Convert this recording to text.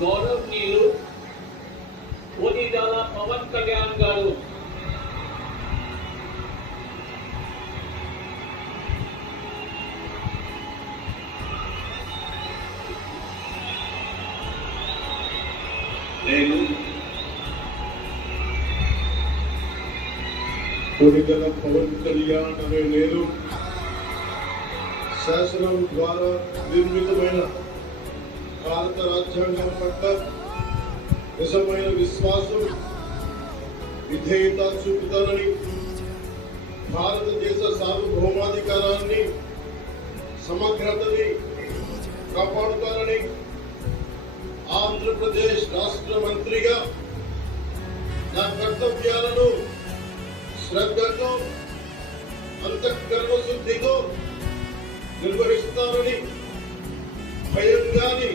గౌరవనీయులు కొనిదెల పవన్ కళ్యాణ్ గారు నేను కొనిదెల పవన్ కళ్యాణ్ అనే నేను శాసనం ద్వారా నిర్మితమైన భారత రాజ్యాంగం పట్ల నిజమైన విశ్వాసం విధేయత చూపుతానని, భారతదేశ సార్వభౌమాధికారాన్ని సమగ్రతని కాపాడుతానని, ఆంధ్రప్రదేశ్ రాష్ట్ర మంత్రిగా నా కర్తవ్యాలను శ్రద్ధతో అంతఃకరణ శుద్ధితో నిర్వహిస్తానని భయం గాని